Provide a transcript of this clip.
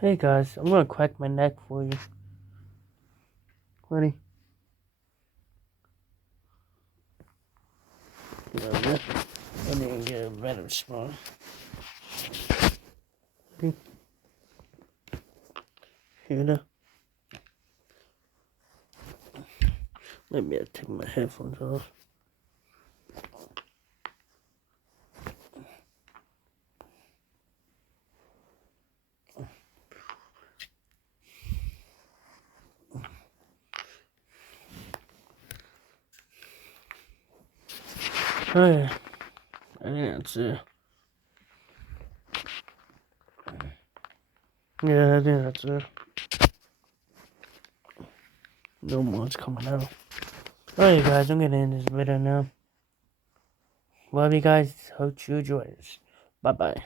Hey guys, I'm gonna crack my neck for you. Ready? I need to get a better spot. Here now. Maybe I'll take my headphones off. Alright, I think that's it. Yeah, I think that's it. No more's coming out. Alright guys, I'm gonna end this video now. Love you guys. Hope you enjoy this. Bye bye.